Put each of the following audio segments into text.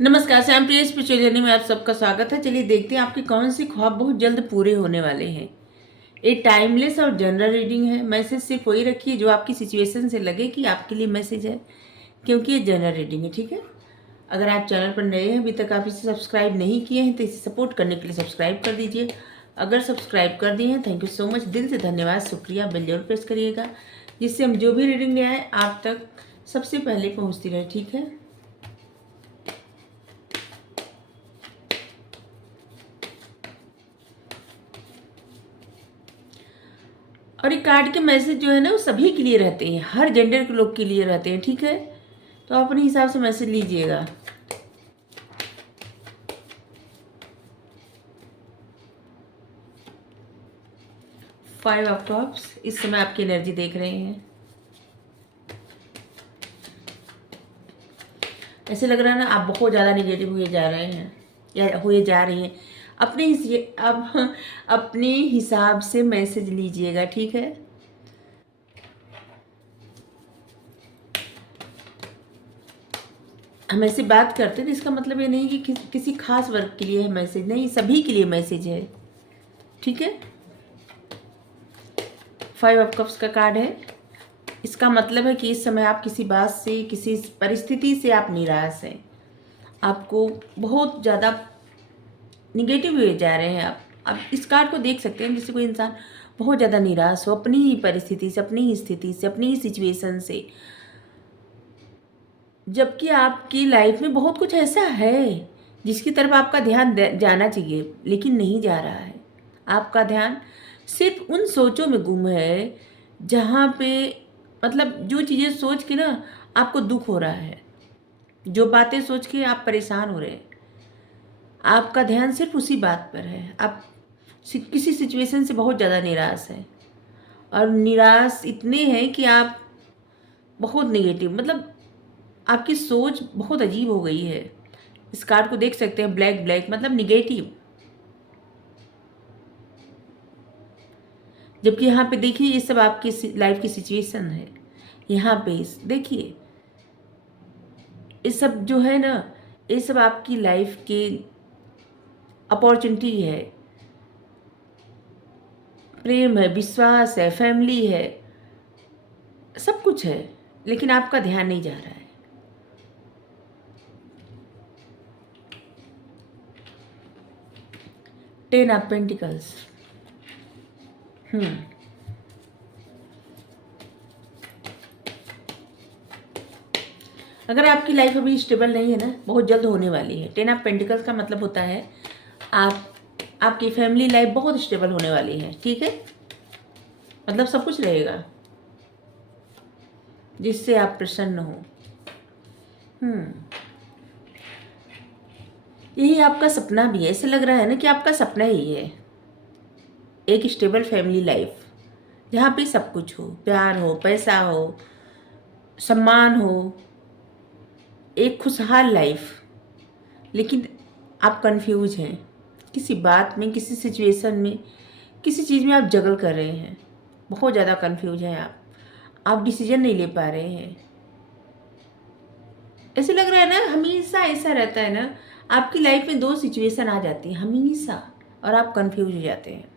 नमस्कार, सैम प्रिय spiritual journey में आप सबका स्वागत है। चलिए देखते हैं आपके कौन से ख्वाब बहुत जल्द पूरे होने वाले हैं। ये टाइमलेस और जनरल रीडिंग है। मैसेज सिर्फ वही रखिए जो आपकी सिचुएशन से लगे कि आपके लिए मैसेज है, क्योंकि ये जनरल रीडिंग है। ठीक है। अगर आप चैनल पर नए हैं, अभी तक आप इसे सब्सक्राइब नहीं किए हैं, तो इसे सपोर्ट करने के लिए सब्सक्राइब कर दीजिए। अगर सब्सक्राइब कर दिए हैं, थैंक यू सो मच, दिल से धन्यवाद, शुक्रिया। बेल जरूर प्रेस करिएगा, जिससे हम जो भी रीडिंग ले आए आप तक सबसे पहले पहुँचती रहे। ठीक है। और ये कार्ड के मैसेज जो है ना, वो सभी के लिए रहते हैं, हर जेंडर के लोग के लिए रहते हैं। ठीक है। तो आप अपने हिसाब से मैसेज लीजिएगा। फाइव ऑफ कप्स इस समय आपकी एनर्जी देख रहे हैं। ऐसे लग रहा है ना, आप बहुत ज़्यादा निगेटिव हुए जा रहे हैं या हुए जा रही हैं। अब अपने हिसाब से मैसेज लीजिएगा। ठीक है। हम ऐसे बात करते हैं तो इसका मतलब ये नहीं कि किसी खास वर्ग के लिए है मैसेज, नहीं, सभी के लिए मैसेज है। ठीक है। फाइव ऑफ कप्स का कार्ड है। इसका मतलब है कि इस समय आप किसी बात से, किसी परिस्थिति से आप निराश हैं। आपको बहुत ज़्यादा निगेटिव हुए जा रहे हैं। आप इस कार्ड को देख सकते हैं, जैसे कोई इंसान बहुत ज़्यादा निराश हो अपनी ही परिस्थिति से, अपनी ही स्थिति से, अपनी ही सिचुएशन से, जबकि आपकी लाइफ में बहुत कुछ ऐसा है जिसकी तरफ आपका ध्यान जाना चाहिए, लेकिन नहीं जा रहा है। आपका ध्यान सिर्फ उन सोचों में गुम है जहाँ पे, मतलब जो चीज़ें सोच के ना आपको दुख हो रहा है, जो बातें सोच के आप परेशान हो रहे हैं, आपका ध्यान सिर्फ उसी बात पर है। आप किसी सिचुएशन से बहुत ज़्यादा निराश हैं, और निराश इतने हैं कि आप बहुत नेगेटिव, मतलब आपकी सोच बहुत अजीब हो गई है। इस कार्ड को देख सकते हैं, ब्लैक ब्लैक मतलब निगेटिव। जबकि यहाँ पे देखिए, ये सब आपकी लाइफ की सिचुएशन है। यहाँ पे देखिए, ये सब जो है ना, ये सब आपकी लाइफ के अपॉर्चुनिटी है, प्रेम है, विश्वास है, फैमिली है, सब कुछ है, लेकिन आपका ध्यान नहीं जा रहा है। Ten of pentacles. अगर आपकी लाइफ अभी स्टेबल नहीं है ना, बहुत जल्द होने वाली है। टेन ऑफ पेंटिकल्स का मतलब होता है आपकी फैमिली लाइफ बहुत स्टेबल होने वाली है। ठीक है। मतलब सब कुछ रहेगा जिससे आप प्रसन्न हो। यही आपका सपना भी है। ऐसे लग रहा है ना कि आपका सपना ही है, एक स्टेबल फैमिली लाइफ जहाँ पे सब कुछ हो, प्यार हो, पैसा हो, सम्मान हो, एक खुशहाल लाइफ। लेकिन आप कंफ्यूज हैं किसी बात में, किसी सिचुएशन में, किसी चीज़ में आप जगल कर रहे हैं। बहुत ज़्यादा कंफ्यूज हैं आप डिसीजन नहीं ले पा रहे हैं। ऐसे लग रहा है ना, हमेशा ऐसा रहता है ना, आपकी लाइफ में दो सिचुएशन आ जाती हैं हमेशा, और आप कंफ्यूज हो जाते हैं।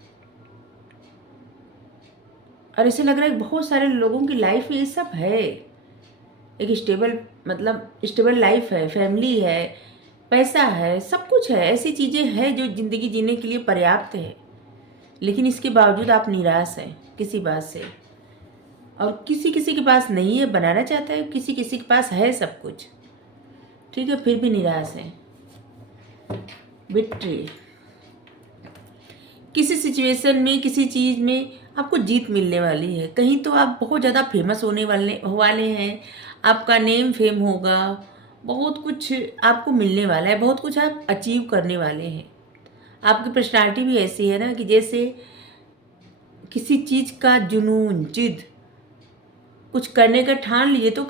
और ऐसे लग रहा है बहुत सारे लोगों की लाइफ में ये सब है। एक स्टेबल, मतलब स्टेबल लाइफ है, फैमिली है, पैसा है, सब कुछ है, ऐसी चीज़ें हैं जो ज़िंदगी जीने के लिए पर्याप्त है, लेकिन इसके बावजूद आप निराश हैं किसी बात से। और किसी किसी के पास नहीं है, बनाना चाहता है, किसी किसी के पास है सब कुछ, ठीक है, फिर भी निराश है। विक्ट्री। किसी सिचुएशन में, किसी चीज़ में आपको जीत मिलने वाली है। कहीं तो आप बहुत ज़्यादा फेमस होने वाले हैं, आपका नेम फेम होगा, बहुत कुछ आपको मिलने वाला है, बहुत कुछ आप अचीव करने वाले हैं। आपकी पर्सनालिटी भी ऐसी है ना कि जैसे किसी चीज़ का जुनून, जिद, कुछ करने का ठान लिए तो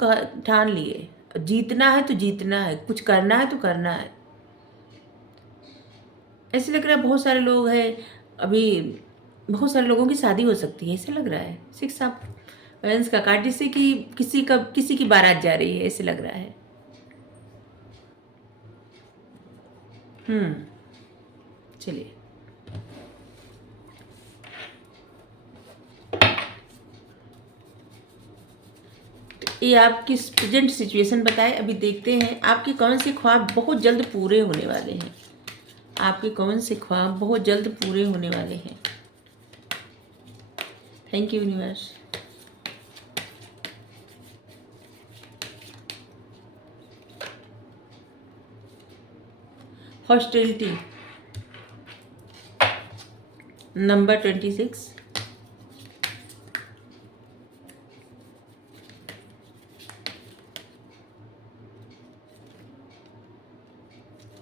ठान लिए, जीतना है तो जीतना है, कुछ करना है तो करना है। ऐसे लग रहा है बहुत सारे लोग हैं, अभी बहुत सारे लोगों की शादी हो सकती है, ऐसे लग रहा है। सिक्स ऑफ वैंस का कार्ड, जिससे कि किसी की बारात जा रही है, ऐसे लग रहा है। चलिए, ये आपकी प्रेजेंट सिचुएशन बताए। अभी देखते हैं आपके कौन से ख्वाब बहुत जल्द पूरे होने वाले हैं। आपके कौन से ख्वाब बहुत जल्द पूरे होने वाले हैं। Thank you universe. Hostility number 26,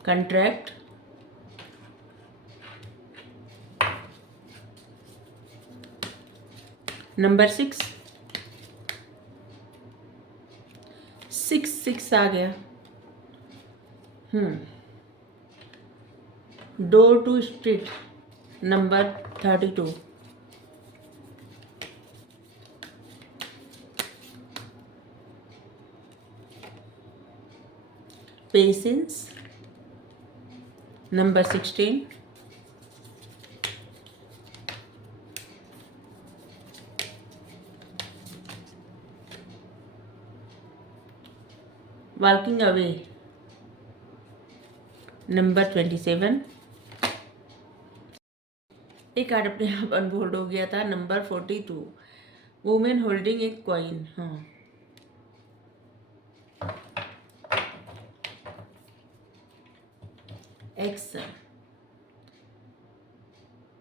contract, number 6, 6 आ गया। Door to street number 32, patience number 16, walking away number 27, एक कार्ड अपने आप अनफोल्ड हो गया था, नंबर 42, वुमेन होल्डिंग एक कॉइन। हाँ, एक्स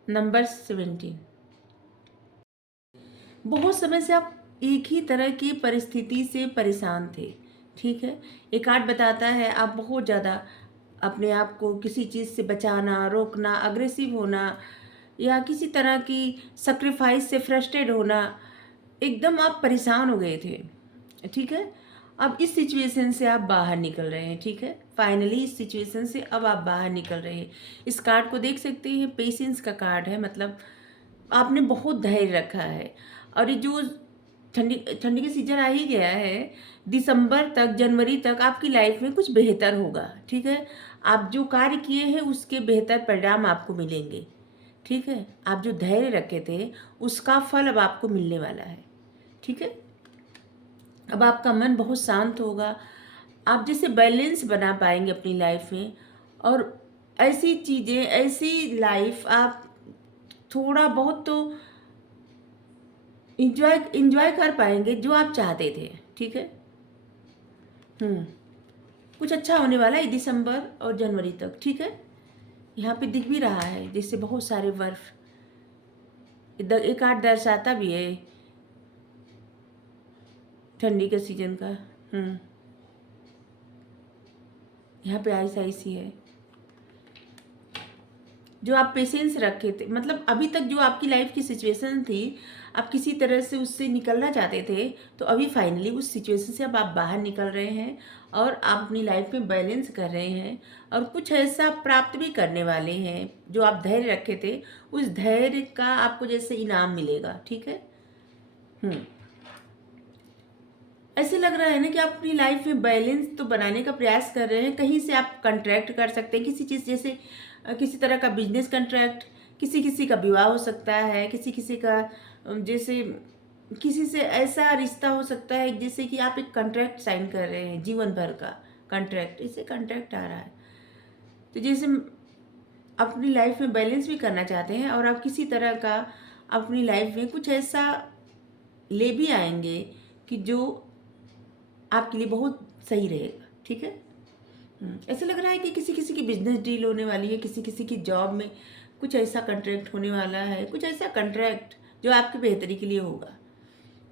नंबर 17। बहुत समय से आप एक ही तरह की परिस्थिति से परेशान थे, ठीक है। एक कार्ड बताता है आप बहुत ज़्यादा अपने आप को किसी चीज़ से बचाना, रोकना, अग्रेसिव होना या किसी तरह की सेक्रीफाइस से फ्रस्ट्रेट होना, एकदम आप परेशान हो गए थे, ठीक है। अब इस सिचुएशन से आप बाहर निकल रहे हैं, ठीक है। फाइनली इस सिचुएशन से अब आप बाहर निकल रहे हैं। इस कार्ड को देख सकते हैं, पेशेंस का कार्ड है, मतलब आपने बहुत धैर्य रखा है। और ये जो ठंडी ठंडी का सीजन आ ही गया है, दिसंबर तक, जनवरी तक आपकी लाइफ में कुछ बेहतर होगा, ठीक है। आप जो कार्य किए हैं उसके बेहतर परिणाम आपको मिलेंगे, ठीक है। आप जो धैर्य रखे थे उसका फल अब आपको मिलने वाला है, ठीक है। अब आपका मन बहुत शांत होगा, आप जैसे बैलेंस बना पाएंगे अपनी लाइफ में, और ऐसी चीज़ें, ऐसी लाइफ आप थोड़ा बहुत तो इंजॉय कर पाएंगे जो आप चाहते थे, ठीक है। कुछ अच्छा होने वाला है दिसंबर और जनवरी तक, ठीक है। यहाँ पे दिख भी रहा है जैसे बहुत सारे बर्फ, एक आठ दर्शाता भी है ठंडी के सीजन का। यहाँ पे आइस आइस ही है। जो आप पेशेंस रखे थे, मतलब अभी तक जो आपकी लाइफ की सिचुएशन थी, आप किसी तरह से उससे निकलना चाहते थे, तो अभी फाइनली उस सिचुएशन से अब आप बाहर निकल रहे हैं और आप अपनी लाइफ में बैलेंस कर रहे हैं, और कुछ ऐसा प्राप्त भी करने वाले हैं जो आप धैर्य रखे थे, उस धैर्य का आपको जैसे इनाम मिलेगा, ठीक है। ऐसे लग रहा है ना कि आप अपनी लाइफ में बैलेंस तो बनाने का प्रयास कर रहे हैं। कहीं से आप कॉन्ट्रैक्ट कर सकते हैं किसी चीज़, जैसे किसी तरह का बिजनेस कॉन्ट्रैक्ट, किसी किसी का विवाह हो सकता है, किसी किसी का जैसे किसी से ऐसा रिश्ता हो सकता है जैसे कि आप एक कॉन्ट्रैक्ट साइन कर रहे हैं, जीवन भर का कॉन्ट्रैक्ट, इसे कॉन्ट्रैक्ट आ रहा है। तो जैसे अपनी लाइफ में बैलेंस भी करना चाहते हैं और आप किसी तरह का अपनी लाइफ में कुछ ऐसा ले भी आएंगे कि जो आपके लिए बहुत सही रहेगा, ठीक है। ऐसा लग रहा है कि किसी किसी की बिजनेस डील होने वाली है, किसी किसी की जॉब में कुछ ऐसा कॉन्ट्रैक्ट होने वाला है, कुछ ऐसा कॉन्ट्रैक्ट जो आपकी बेहतरी के लिए होगा,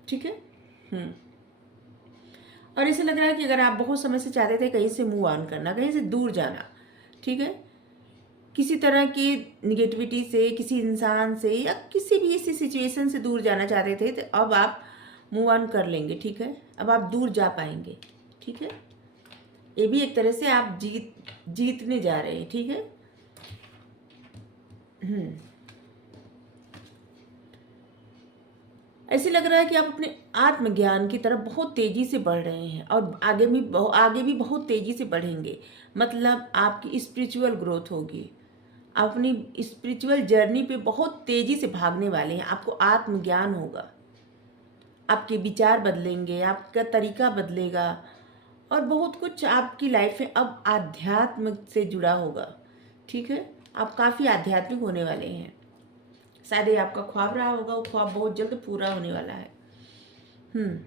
ठीक है। और ऐसा लग रहा है कि अगर आप बहुत समय से चाहते थे कहीं से मूव ऑन करना, कहीं से दूर जाना, ठीक है, किसी तरह की निगेटिविटी से, किसी इंसान से या किसी भी ऐसी सिचुएशन से दूर जाना चाहते थे, तो अब आप मूव ऑन कर लेंगे, ठीक है। अब आप दूर जा पाएंगे, ठीक है। ये भी एक तरह से आप जीतने जा रहे हैं, ठीक है। ऐसे लग रहा है कि आप अपने आत्मज्ञान की तरफ बहुत तेज़ी से बढ़ रहे हैं और आगे भी बहुत तेज़ी से बढ़ेंगे। मतलब आपकी स्पिरिचुअल ग्रोथ होगी। आप अपनी स्पिरिचुअल जर्नी पे बहुत तेज़ी से भागने वाले हैं। आपको आत्मज्ञान होगा, आपके विचार बदलेंगे, आपका तरीका बदलेगा और बहुत कुछ आपकी लाइफ में अब आध्यात्म से जुड़ा होगा। ठीक है, आप काफ़ी आध्यात्मिक होने वाले हैं। शायद ये आपका ख्वाब रहा होगा, वो ख्वाब बहुत जल्द पूरा होने वाला है। हम्म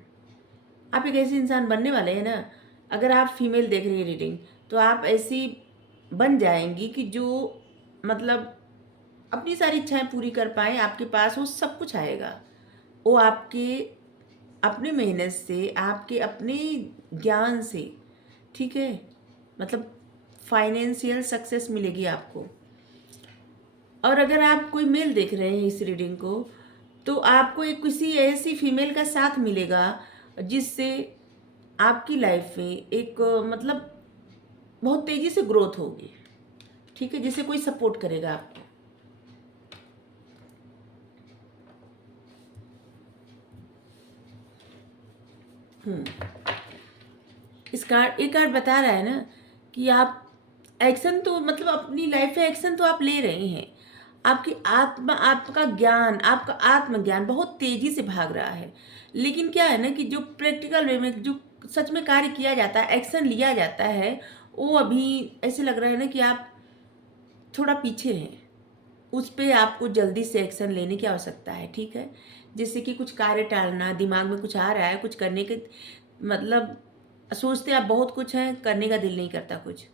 आप एक ऐसे इंसान बनने वाले हैं ना, अगर आप फीमेल देख रही हैं रीडिंग, तो आप ऐसी बन जाएंगी कि जो मतलब अपनी सारी इच्छाएं पूरी कर पाएँ, आपके पास वो सब कुछ आएगा। वो आपके अपने मेहनत से, आपके अपने ज्ञान से, ठीक है, मतलब फाइनेंशियल सक्सेस मिलेगी आपको। और अगर आप कोई मेल देख रहे हैं इस रीडिंग को, तो आपको एक किसी ऐसी फीमेल का साथ मिलेगा जिससे आपकी लाइफ में एक मतलब बहुत तेज़ी से ग्रोथ होगी। ठीक है, जिससे कोई सपोर्ट करेगा आपको। हम्म ये कार्ड बता रहा है ना कि आप एक्शन तो मतलब अपनी लाइफ में एक्शन तो आप ले रहे हैं। आपकी आत्मा, आपका ज्ञान, आपका आत्मज्ञान बहुत तेजी से भाग रहा है। लेकिन क्या है ना कि जो प्रैक्टिकल वे में जो सच में कार्य किया जाता है, एक्शन लिया जाता है, वो अभी ऐसे लग रहा है ना कि आप थोड़ा पीछे हैं। उस पे आपको जल्दी से एक्शन लेने की आवश्यकता है। ठीक है, जैसे कि कुछ कार्य टालना, दिमाग में कुछ आ रहा है, कुछ करने के मतलब सोचते आप बहुत कुछ हैं, करने का दिल नहीं करता कुछ।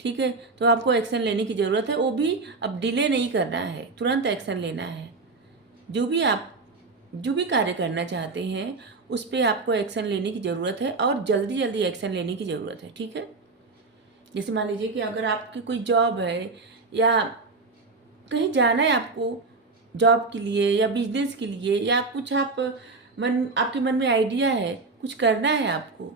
ठीक है, तो आपको एक्शन लेने की ज़रूरत है। वो भी अब डिले नहीं करना है, तुरंत एक्शन लेना है। जो भी आप जो भी कार्य करना चाहते हैं, उस पर आपको एक्शन लेने की ज़रूरत है और जल्दी जल्दी एक्शन लेने की ज़रूरत है। ठीक है, जैसे मान लीजिए कि अगर आपकी कोई जॉब है या कहीं जाना है आपको जॉब के लिए या बिजनेस के लिए, या कुछ आपके मन में आइडिया है, कुछ करना है आपको,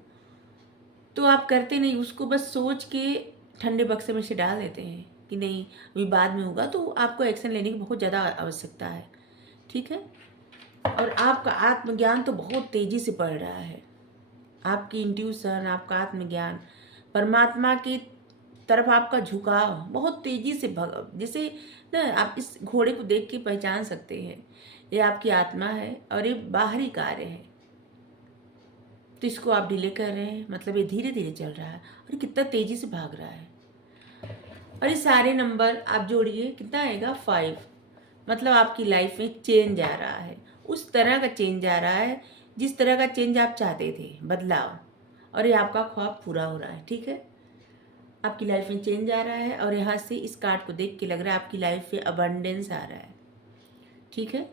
तो आप करते नहीं, उसको बस सोच के ठंडे बक्से में से डाल देते हैं कि नहीं अभी बाद में होगा। तो आपको एक्शन लेने की बहुत ज़्यादा आवश्यकता है। ठीक है, और आपका आत्मज्ञान तो बहुत तेज़ी से बढ़ रहा है। आपकी इंट्यूशन, आपका आत्मज्ञान, परमात्मा की तरफ आपका झुकाव बहुत तेज़ी से जैसे ना आप इस घोड़े को देख के पहचान सकते हैं, ये आपकी आत्मा है और ये बाहरी कार्य है। तो इसको आप डिले कर रहे हैं, मतलब ये धीरे धीरे चल रहा है और कितना तेज़ी से भाग रहा है। और ये सारे नंबर आप जोड़िए, कितना आएगा? 5। मतलब आपकी लाइफ में चेंज आ रहा है, उस तरह का चेंज आ रहा है जिस तरह का चेंज आप चाहते थे, बदलाव। और ये आपका ख्वाब पूरा हो रहा है। ठीक है, आपकी लाइफ में चेंज आ रहा है और यहाँ से इस कार्ड को देख के लग रहा है आपकी लाइफ में अबंडेंस आ रहा है। ठीक है,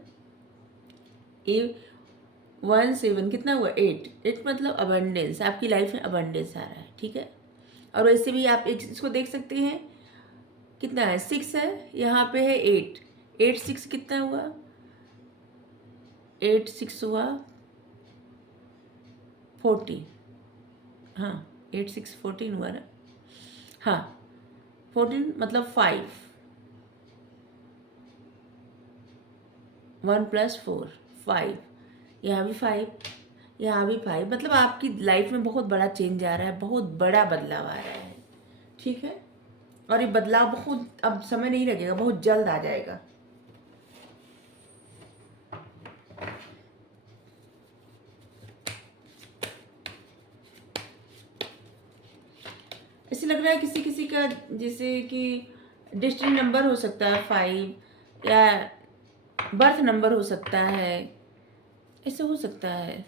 1 7 कितना हुआ? 8 मतलब अबंडेंस, आपकी लाइफ में अबंडेंस आ रहा है। ठीक है, और वैसे भी आप इसको देख सकते हैं, कितना है? 6 है, यहाँ पे है 8। 8 6 कितना हुआ? 8 6 हुआ 14। हाँ, 8 6 14 हुआ ना। हाँ, 14 मतलब 5, 1 + 4 5। यहाँ भी 5, यहाँ भी 5। मतलब आपकी लाइफ में बहुत बड़ा चेंज आ रहा है, बहुत बड़ा बदलाव आ रहा है। ठीक है, और ये बदलाव बहुत अब समय नहीं लगेगा, बहुत जल्द आ जाएगा। ऐसे लग रहा है किसी किसी का, जैसे कि डेस्टिनी नंबर हो सकता है 5, या बर्थ नंबर हो सकता है, ऐसे हो सकता है।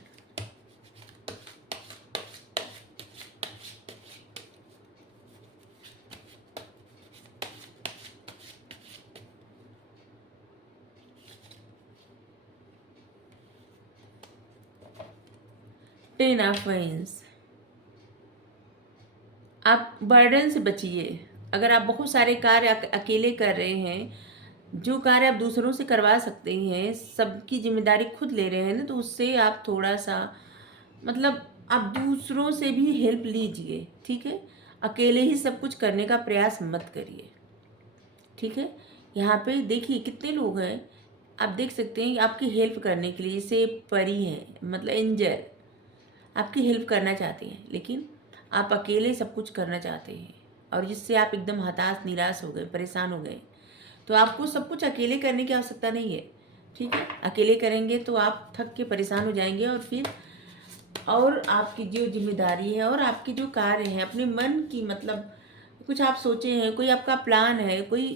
टेन ऑफ वाइंस, आप बर्डन से बचिए। अगर आप बहुत सारे कार्य अकेले कर रहे हैं, जो कार्य आप दूसरों से करवा सकते हैं, सबकी जिम्मेदारी खुद ले रहे हैं ना, तो उससे आप थोड़ा सा मतलब आप दूसरों से भी हेल्प लीजिए। ठीक है, अकेले ही सब कुछ करने का प्रयास मत करिए। ठीक है, यहाँ पे देखिए कितने लोग हैं, आप देख सकते हैं आपकी हेल्प करने के लिए, जैसे परी हैं मतलब एंजल आपकी हेल्प करना चाहते हैं, लेकिन आप अकेले सब कुछ करना चाहते हैं और जिससे आप एकदम हताश निराश हो गए, परेशान हो गए। तो आपको सब कुछ अकेले करने की आवश्यकता नहीं है, ठीक है। अकेले करेंगे तो आप थक के परेशान हो जाएंगे और फिर और आपकी जो जिम्मेदारी है और आपके जो कार्य हैं अपने मन की, मतलब कुछ आप सोचे हैं, कोई आपका प्लान है, कोई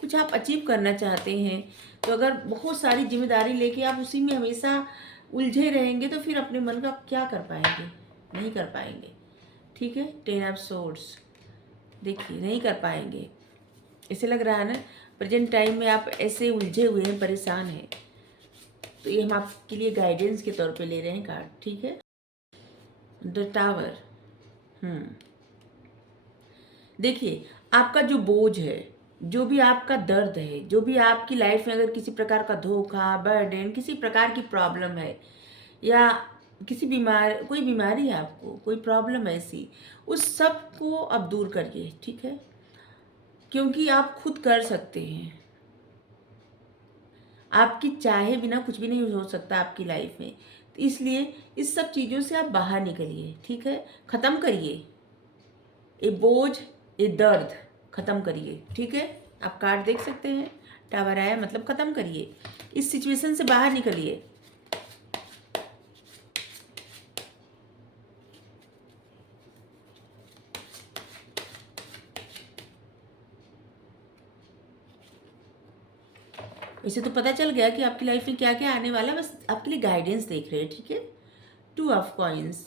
कुछ आप अचीव करना चाहते हैं, तो अगर बहुत सारी जिम्मेदारी लेके आप उसी में हमेशा उलझे रहेंगे तो फिर अपने मन का आप क्या कर पाएंगे, नहीं कर पाएंगे, ठीक है। 10 ऑफ सोर्ड्स देखिए, नहीं कर पाएंगे। ऐसे लग रहा है ना प्रेजेंट टाइम में आप ऐसे उलझे हुए हैं, परेशान हैं। तो ये हम आपके लिए गाइडेंस के तौर पे ले रहे हैं कार्ड, ठीक है। The tower. देखिए, आपका जो बोझ है, जो भी आपका दर्द है, जो भी आपकी लाइफ में अगर किसी प्रकार का धोखा, बर्डन, किसी प्रकार की प्रॉब्लम है या किसी कोई बीमारी है आपको, कोई प्रॉब्लम है ऐसी, उस सब को अब दूर करिए, ठीक है। क्योंकि आप खुद कर सकते हैं। आपकी चाहे बिना कुछ भी नहीं हो सकता आपकी लाइफ में। तो इसलिए इस सब चीज़ों से आप बाहर निकलिए, ठीक है। ख़त्म करिए ये बोझ, ये दर्द ख़त्म करिए, ठीक है। आप कार्ड देख सकते हैं, टावर आया मतलब ख़त्म करिए, इस सिचुएशन से बाहर निकलिए। वैसे तो पता चल गया कि आपकी लाइफ में क्या क्या आने वाला, बस आपके लिए गाइडेंस देख रहे हैं, ठीक है। 2 ऑफ कॉइंस।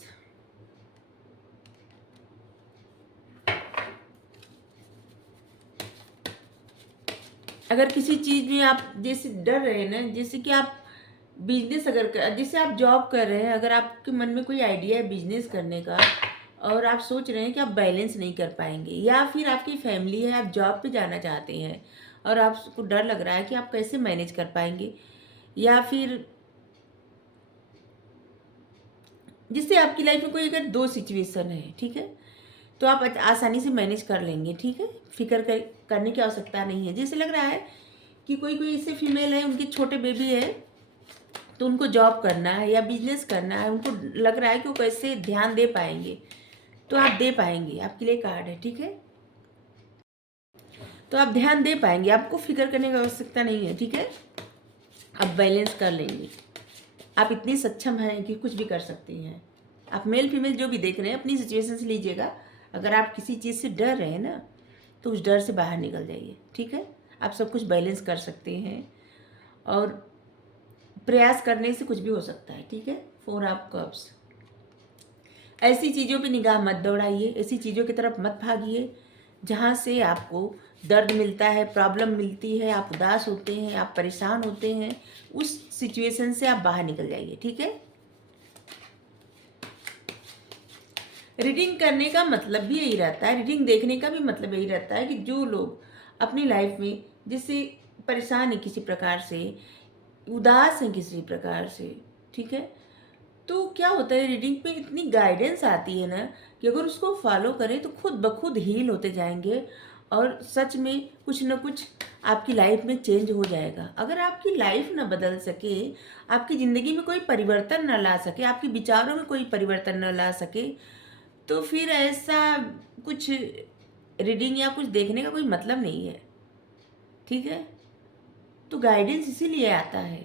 अगर किसी चीज़ में आप जैसे डर रहे हैं ना, जैसे कि आप बिजनेस अगर जैसे आप जॉब कर रहे हैं, अगर आपके मन में कोई आइडिया है बिजनेस करने का और आप सोच रहे हैं कि आप बैलेंस नहीं कर पाएंगे, या फिर आपकी फैमिली है, आप जॉब पे जाना चाहते हैं और आपको डर लग रहा है कि आप कैसे मैनेज कर पाएंगे, या फिर जिससे आपकी लाइफ में कोई अगर 2 सिचुएशन है, ठीक है, तो आप आसानी से मैनेज कर लेंगे, ठीक है। करने की आवश्यकता नहीं है। जैसे लग रहा है कि कोई कोई ऐसे फीमेल है, उनके छोटे बेबी है, तो उनको जॉब करना है या बिजनेस करना है, उनको लग रहा है कि वो कैसे ध्यान दे पाएंगे, तो आप दे पाएंगे, आपके लिए कार्ड है, ठीक है। तो आप ध्यान दे पाएंगे, आपको फिक्र करने की आवश्यकता नहीं है, ठीक है। आप बैलेंस कर लेंगे, आप इतनी सक्षम हैं कि कुछ भी कर सकती हैं। आप मेल फीमेल जो भी देख रहे हैं अपनी सिचुएशन से लीजिएगा। अगर आप किसी चीज़ से डर रहे हैं ना, तो उस डर से बाहर निकल जाइए, ठीक है। आप सब कुछ बैलेंस कर सकते हैं और प्रयास करने से कुछ भी हो सकता है, ठीक है। 4 ऑफ कप्स। ऐसी चीज़ों पे निगाह मत दौड़ाइए, ऐसी चीज़ों की तरफ मत भागिए जहाँ से आपको दर्द मिलता है, प्रॉब्लम मिलती है, आप उदास होते हैं, आप परेशान होते हैं। उस सिचुएशन से आप बाहर निकल जाइए, ठीक है। रीडिंग करने का मतलब भी यही रहता है, रीडिंग देखने का भी मतलब यही रहता है कि जो लोग अपनी लाइफ में जैसे परेशान है किसी प्रकार से, उदास हैं किसी प्रकार से, ठीक है, तो क्या होता है रीडिंग पे इतनी गाइडेंस आती है ना कि अगर उसको फॉलो करें तो खुद ब खुद हील होते जाएंगे और सच में कुछ ना कुछ आपकी लाइफ में चेंज हो जाएगा। अगर आपकी लाइफ ना बदल सके, आपकी ज़िंदगी में कोई परिवर्तन ना ला सके, आपके विचारों में कोई परिवर्तन ना ला सके, तो फिर ऐसा कुछ रीडिंग या कुछ देखने का कोई मतलब नहीं है, ठीक है। तो गाइडेंस इसीलिए आता है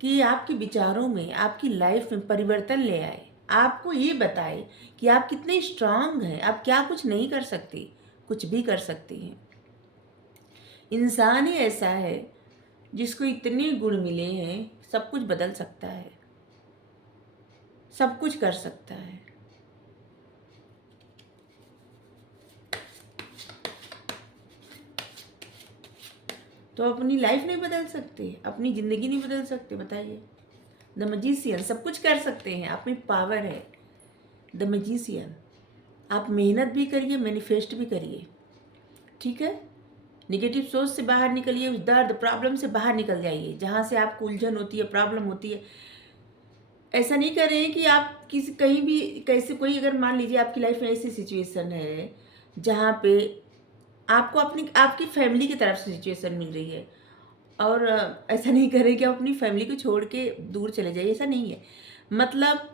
कि आपके विचारों में, आपकी लाइफ में परिवर्तन ले आए, आपको ये बताए कि आप कितने स्ट्रांग हैं, आप क्या कुछ नहीं कर सकते, कुछ भी कर सकते हैं। इंसान ही ऐसा है जिसको इतने गुण मिले हैं, सब कुछ बदल सकता है, सब कुछ कर सकता है। तो अपनी लाइफ नहीं बदल सकते, अपनी ज़िंदगी नहीं बदल सकते, बताइए। द मैजिशियन सब कुछ कर सकते हैं, आप में पावर है। द मैजिशियन, आप मेहनत भी करिए, मैनिफेस्ट भी करिए, ठीक है। निगेटिव सोच से बाहर निकलिए, उस दर्द प्रॉब्लम से बाहर निकल जाइए जहाँ से आपको उलझन होती है, प्रॉब्लम होती है। ऐसा नहीं कर रहे हैं कि आप किसी कहीं भी कैसे कोई, अगर मान लीजिए आपकी लाइफ में ऐसी सिचुएशन है जहाँ पे आपको अपनी आपकी फैमिली की तरफ से सिचुएशन मिल रही है और ऐसा नहीं करें कि आप अपनी फैमिली को छोड़ के दूर चले जाइए, ऐसा नहीं है। मतलब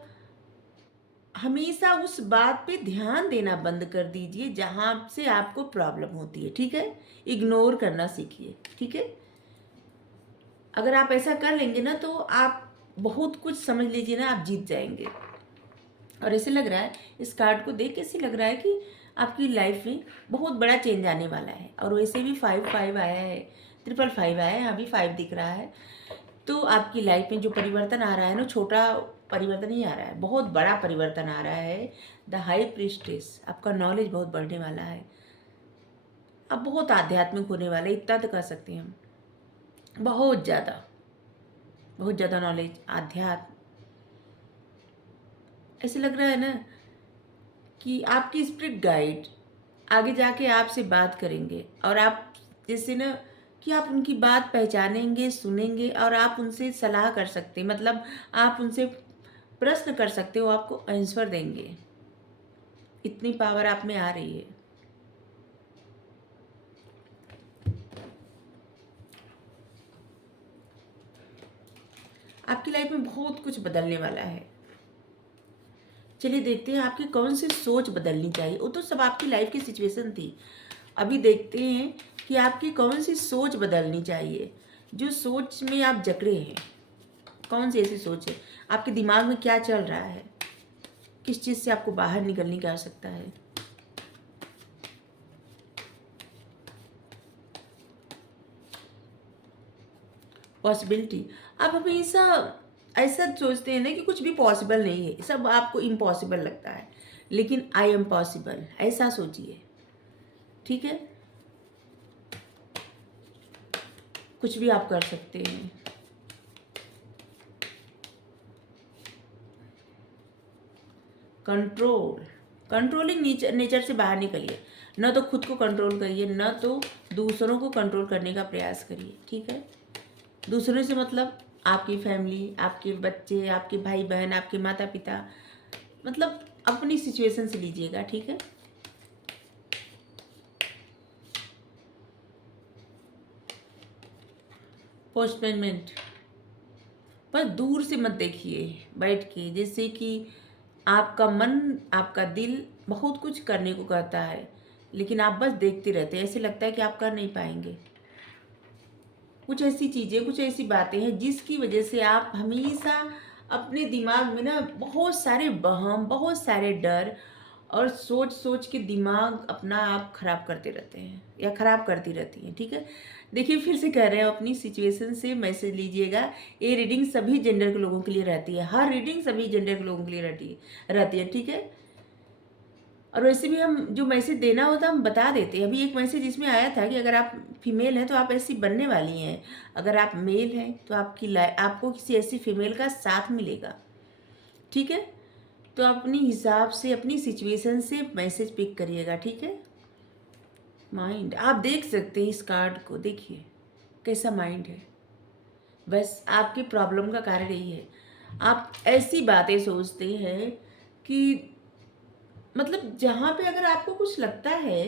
हमेशा उस बात पे ध्यान देना बंद कर दीजिए जहाँ से आपको प्रॉब्लम होती है, ठीक है? इग्नोर करना सीखिए, ठीक है? अगर आप ऐसा कर लेंगे ना तो आप बहुत कुछ समझ लीजिए ना, आप जीत जाएंगे। और ऐसे लग रहा है, इस कार्ड को देख के ऐसे लग रहा है कि आपकी लाइफ में बहुत बड़ा चेंज आने वाला है। और वैसे भी 5 5 आया है, 555 आया है, यहाँ भी 5 दिख रहा है। तो आपकी लाइफ में जो परिवर्तन आ रहा है ना, छोटा परिवर्तन ही आ रहा है, बहुत बड़ा परिवर्तन आ रहा है। द हाई प्रीस्टेस, आपका नॉलेज बहुत बढ़ने वाला है। आप बहुत आध्यात्मिक होने वाले, इतना तो कर सकते हैं हम। बहुत ज़्यादा, बहुत ज़्यादा नॉलेज, आध्यात्म। ऐसे लग रहा है ना कि आपकी स्पिरिट गाइड आगे जाके आपसे बात करेंगे, और आप जैसे ना कि आप उनकी बात पहचानेंगे, सुनेंगे, और आप उनसे सलाह कर सकते हैं। मतलब आप उनसे प्रश्न कर सकते हो, आपको आंसर देंगे। इतनी पावर आप में आ रही है। आपकी लाइफ में बहुत कुछ बदलने वाला है। चलिए देखते हैं आपकी कौन सी सोच बदलनी चाहिए। वो तो सब आपकी लाइफ की सिचुएशन थी। अभी देखते हैं कि आपकी कौन सी सोच बदलनी चाहिए। जो सोच में आप जकड़े हैं, कौन सी ऐसी सोच है, आपके दिमाग में क्या चल रहा है, किस चीज़ से आपको बाहर निकलने की आवश्यकता है। पॉसिबिलिटी, आप हमेशा ऐसा सोचते हैं ना कि कुछ भी पॉसिबल नहीं है, सब आपको इम्पॉसिबल लगता है, लेकिन आई एम पॉसिबल, ऐसा सोचिए, ठीक है? कुछ भी आप कर सकते हैं। कंट्रोल, कंट्रोलिंग नेचर से बाहर निकलिए। न तो खुद को कंट्रोल करिए, न तो दूसरों को कंट्रोल करने का प्रयास करिए, ठीक है? दूसरों से मतलब आपकी फैमिली, आपके बच्चे, आपके भाई बहन, आपके माता पिता, मतलब अपनी सिचुएशन से लीजिएगा, ठीक है? पोस्टपोनमेंट, पर दूर से मत देखिए, बैठ के, जैसे कि आपका मन, आपका दिल बहुत कुछ करने को कहता है, लेकिन आप बस देखते रहते हैं। ऐसे लगता है कि आप कर नहीं पाएंगे। कुछ ऐसी चीज़ें, कुछ ऐसी बातें हैं जिसकी वजह से आप हमेशा अपने दिमाग में ना बहुत सारे वहम, बहुत सारे डर और सोच सोच के दिमाग अपना आप खराब करते रहते हैं या खराब करती रहती हैं, ठीक है? देखिए, फिर से कह रहे हैं, अपनी सिचुएशन से मैसेज लीजिएगा। ये रीडिंग सभी जेंडर के लोगों के लिए रहती है, हर रीडिंग सभी जेंडर के लोगों के लिए रहती है, ठीक है? और वैसे भी हम जो मैसेज देना होता है हम बता देते हैं। अभी एक मैसेज इसमें आया था कि अगर आप फीमेल हैं तो आप ऐसी बनने वाली हैं, अगर आप मेल हैं तो आपको किसी ऐसी फीमेल का साथ मिलेगा, ठीक है? तो अपनी हिसाब से, अपनी सिचुएशन से मैसेज पिक करिएगा, ठीक है? माइंड, आप देख सकते हैं इस कार्ड को, देखिए कैसा माइंड है। बस आपकी प्रॉब्लम का कारण यही है, आप ऐसी बातें सोचते हैं कि मतलब जहाँ पे अगर आपको कुछ लगता है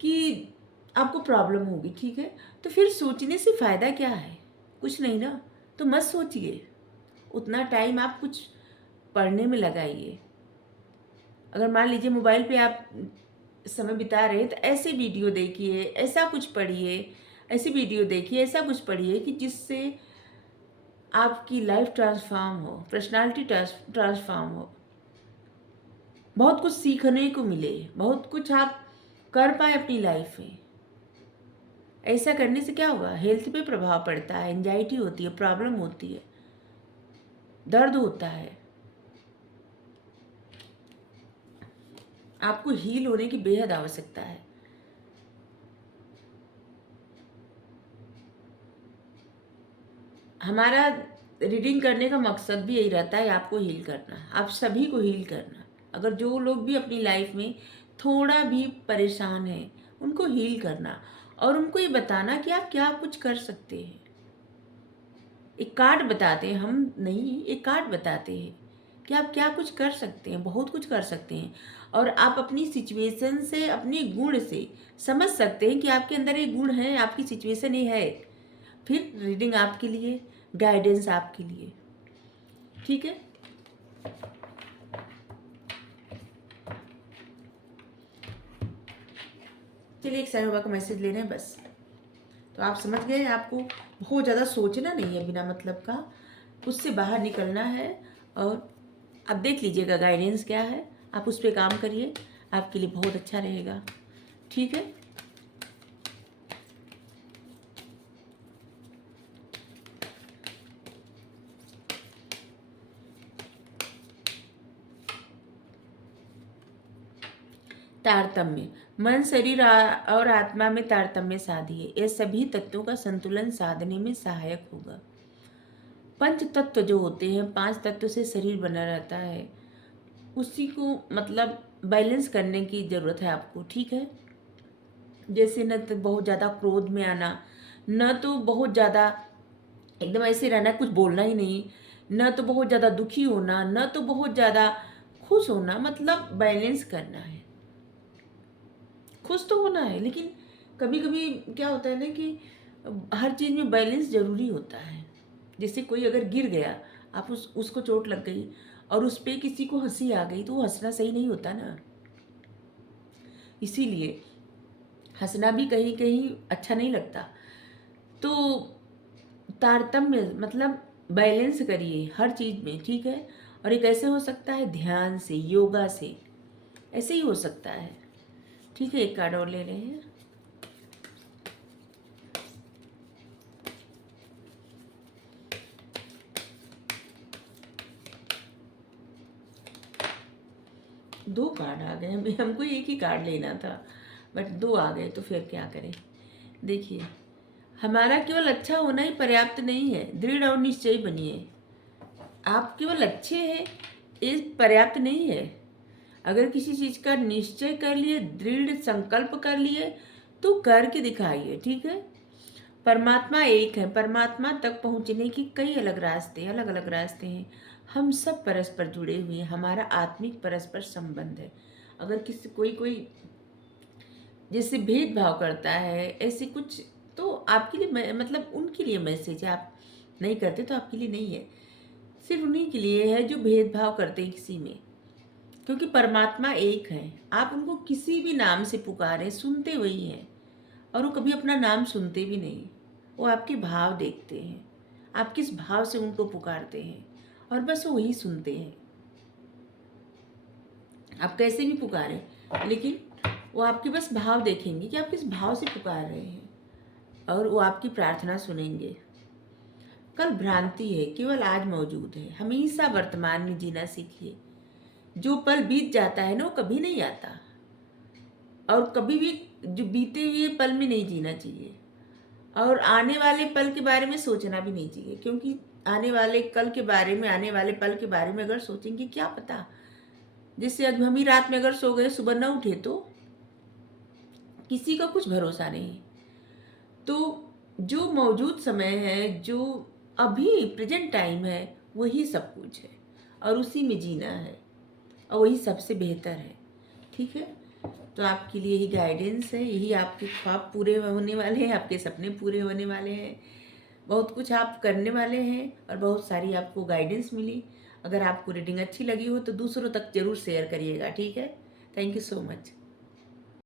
कि आपको प्रॉब्लम होगी, ठीक है, तो फिर सोचने से फ़ायदा क्या है? कुछ नहीं ना। तो मत सोचिए, उतना टाइम आप कुछ पढ़ने में लगाइए। अगर मान लीजिए मोबाइल पे आप समय बिता रहे हैं तो ऐसे वीडियो देखिए, ऐसा कुछ पढ़िए, ऐसी वीडियो देखिए, ऐसा कुछ पढ़िए कि जिससे आपकी लाइफ ट्रांसफॉर्म हो, पर्सनालिटी ट्रांसफॉर्म हो, बहुत कुछ सीखने को मिले, बहुत कुछ आप कर पाए अपनी लाइफ में। ऐसा करने से क्या होगा, हेल्थ पे प्रभाव पड़ता है, एंजाइटी होती है, प्रॉब्लम होती है, दर्द होता है। आपको हील होने की बेहद आवश्यकता है। हमारा रीडिंग करने का मकसद भी यही रहता है, आपको हील करना, आप सभी को हील करना। अगर जो लोग भी अपनी लाइफ में थोड़ा भी परेशान हैं उनको हील करना, और उनको ये बताना कि आप क्या कुछ कर सकते हैं। एक कार्ड बताते हैं, हम नहीं, एक कार्ड बताते हैं कि आप क्या कुछ कर सकते हैं, बहुत कुछ कर सकते हैं। और आप अपनी सिचुएशन से, अपने गुण से समझ सकते हैं कि आपके अंदर ये गुण है, आपकी सिचुएशन ये है। फिर रीडिंग आपके लिए, गाइडेंस आपके लिए, ठीक है। चलिए एक साईं बाबा का मैसेज ले रहे हैं बस। तो आप समझ गए, आपको बहुत ज़्यादा सोचना नहीं है बिना मतलब का, उससे बाहर निकलना है। और आप देख लीजिएगा गाइडेंस क्या है, आप उस पर काम करिए, आपके लिए बहुत अच्छा रहेगा, ठीक है। तारतम्य, मन, शरीर और आत्मा में तारतम्य साधिए, ये सभी तत्वों का संतुलन साधने में सहायक होगा। पंच तत्व जो होते हैं, पांच तत्व से शरीर बना रहता है, उसी को मतलब बैलेंस करने की ज़रूरत है आपको, ठीक है। जैसे न तो बहुत ज़्यादा क्रोध में आना, न तो बहुत ज़्यादा एकदम ऐसे रहना, कुछ बोलना ही नहीं, न तो बहुत ज़्यादा दुखी होना, न तो बहुत ज़्यादा खुश होना, मतलब बैलेंस करना है। खुश तो होना है, लेकिन कभी कभी क्या होता है ना कि हर चीज़ में बैलेंस ज़रूरी होता है। जैसे कोई अगर गिर गया, आप उसको चोट लग गई और उस पर किसी को हंसी आ गई, तो वो हंसना सही नहीं होता ना। इसीलिए हंसना भी कहीं कहीं अच्छा नहीं लगता। तो तारतम्य मतलब बैलेंस करिए हर चीज़ में, ठीक है। और ये कैसे हो सकता है? ध्यान से, योगा से, ऐसे ही हो सकता है, ठीक है। एक कार्ड और ले रहे हैं। दो कार्ड आ गए, हमको एक ही कार्ड लेना था, बट दो आ गए, तो फिर क्या करें। देखिए, हमारा केवल अच्छा होना ही पर्याप्त नहीं है, दृढ़ और निश्चयी बनिए। आप केवल अच्छे हैं ये पर्याप्त नहीं है। अगर किसी चीज़ का निश्चय कर लिए, दृढ़ संकल्प कर लिए, तो करके दिखाइए, ठीक है। परमात्मा एक है, परमात्मा तक पहुंचने की कई अलग रास्ते, अलग अलग रास्ते हैं। हम सब परस्पर जुड़े हुए हैं, हमारा आत्मिक परस्पर संबंध है। अगर किसी कोई कोई जैसे भेदभाव करता है ऐसे कुछ, तो आपके लिए मतलब उनके लिए मैसेज है। आप नहीं करते तो आपके लिए नहीं है, सिर्फ उन्हीं के लिए है जो भेदभाव करते हैं किसी में। क्योंकि परमात्मा एक है, आप उनको किसी भी नाम से पुकारें, सुनते वही हैं। और वो कभी अपना नाम सुनते भी नहीं, वो आपके भाव देखते हैं, आप किस भाव से उनको पुकारते हैं, और बस वो वही सुनते हैं। आप कैसे भी पुकारें, लेकिन वो आपके बस भाव देखेंगे कि आप किस भाव से पुकार रहे हैं, और वो आपकी प्रार्थना सुनेंगे। कल भ्रांति है, केवल आज मौजूद है। हमेशा वर्तमान में जीना सीखिए। जो पल बीत जाता है ना, वो कभी नहीं आता, और कभी भी जो बीते हुए पल में नहीं जीना चाहिए, और आने वाले पल के बारे में सोचना भी नहीं चाहिए। क्योंकि आने वाले कल के बारे में, आने वाले पल के बारे में अगर सोचेंगे, क्या पता, जैसे अब हम ही रात में अगर सो गए, सुबह न उठे, तो किसी का कुछ भरोसा नहीं। तो जो मौजूद समय है, जो अभी प्रेजेंट टाइम है, वही सब कुछ है, और उसी में जीना है, और वही सबसे बेहतर है, ठीक है। तो आपके लिए यही गाइडेंस है, यही आपके ख्वाब पूरे होने वाले हैं, आपके सपने पूरे होने वाले हैं, बहुत कुछ आप करने वाले हैं, और बहुत सारी आपको गाइडेंस मिली। अगर आपको रीडिंग अच्छी लगी हो तो दूसरों तक जरूर शेयर करिएगा, ठीक है। Thank you so much.